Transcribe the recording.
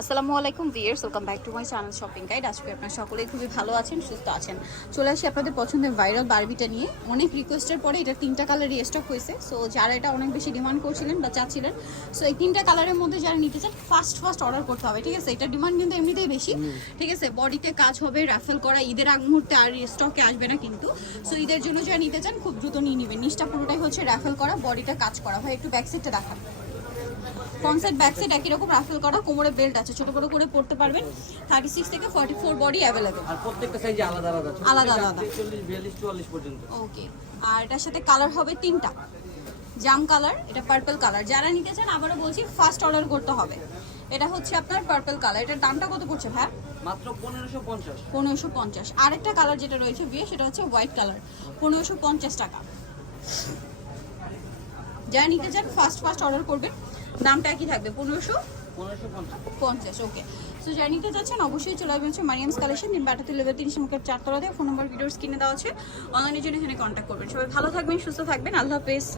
আসসালামু আলাইকুম viewers welcome back to my channel shopping guide. আজকে আপনারা সকলেই খুবই ভালো আছেন সুস্থ আছেন। চলে আসি আপনাদের পছন্দের ভাইরাল বারবিটা নিয়ে। অনেক রিকোয়েস্টের পরে এটা তিনটা কালার রিস্টক হয়েছে। সো যারা এটা অনেক বেশি ডিমান্ড করছিলেন বা চাচ্ছিলেন সো এই তিনটা কালারের মধ্যে যারা নিতে চান ফার্স্ট ফার্স্ট অর্ডার করতে হবে ঠিক আছে? এটা ডিমান্ড কিন্তু এমনিতেই বেশি ঠিক আছে? বডিতে কাজ হবে রাফেল করা ঈদের আগ মুহূর্তে আর স্টকে আসবে না কিন্তু। সো ঈদের জন্য যারা নিতে চান খুব দ্রুত নিয়ে নেবেন। নিচটা পুরোটাই হচ্ছে রাফেল করা বডিটা কাজ করা। হয় একটু ব্যাক সাইডটা দেখান। সাইড ব্যাক সাইড একই রকম রাফেল করা কোমরে বেল্ট আছে ছোট বড় করে পড়তে পারবেন। থার্টি সিক্স থেকে ফর্টি ফোর বডি অ্যাভেলেবেল আর প্রত্যেকটা সাইজে আলাদা আলাদা আলাদা আলাদা। 40 42 44 পর্যন্ত। ওকে আর এটার সাথে কালার হবে তিনটা। জাম কালার এটা পার্পল কালার যারা নিতে চান আবারও বলছি ফার্স্ট অর্ডার করতে হবে। এটা হচ্ছে আপনার পার্পল কালার এটার দামটা কত পড়ছে ভাই মাত্র 1550 পনেরোশো পঞ্চাশ। আরেকটা কালার যেটা রয়েছে বিয়ে সেটা হচ্ছে হোয়াইট কালার পনেরোশো পঞ্চাশ টাকা। যারা নিতে চান ফার্স্ট ফার্স্ট অর্ডার করবেন। দামটা কি থাকবে পনেরোশো? 1550 পঞ্চাশ। ওকে সো যারা নিতে চাচ্ছেন অবশ্যই চলে আসবেন হচ্ছে মারিয়ামস কালেকশন দিন ব্যাটাতে তিনশো তিন সমকের চারতলাতে ফোন নম্বর ভিডিওস কিনে দেওয়া আছে। অনলাইনের জন্য এখানে কন্ট্যাক্ট করবেন। সবাই ভালো থাকবেন সুস্থ থাকবেন আল্লাহ হাফেজ।